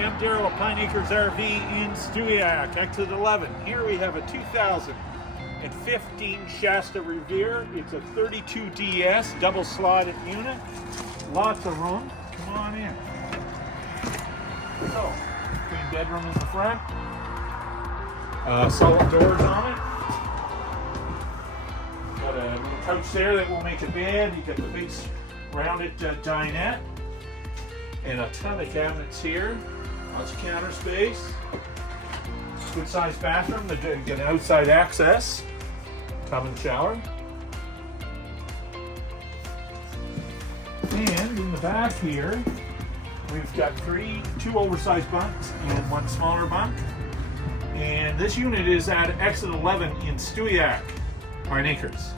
Hi, I'm Daryl of Pine Acres RV in Stewiacke, exit 11. Here we have a 2015 Shasta Revere. It's a 32 DS, double slotted unit. Lots of room. Come on in. So, queen bedroom in the front. Solid doors on it. Got a little couch there that will make a bed. You got the big rounded dinette. And a ton of cabinets here. Lots of counter space. Good sized bathroom to get outside access. Tub and shower. And in the back here, we've got two oversized bunks and one smaller bunk. And this unit is at exit 11 in Stewiacke, Pine Acres.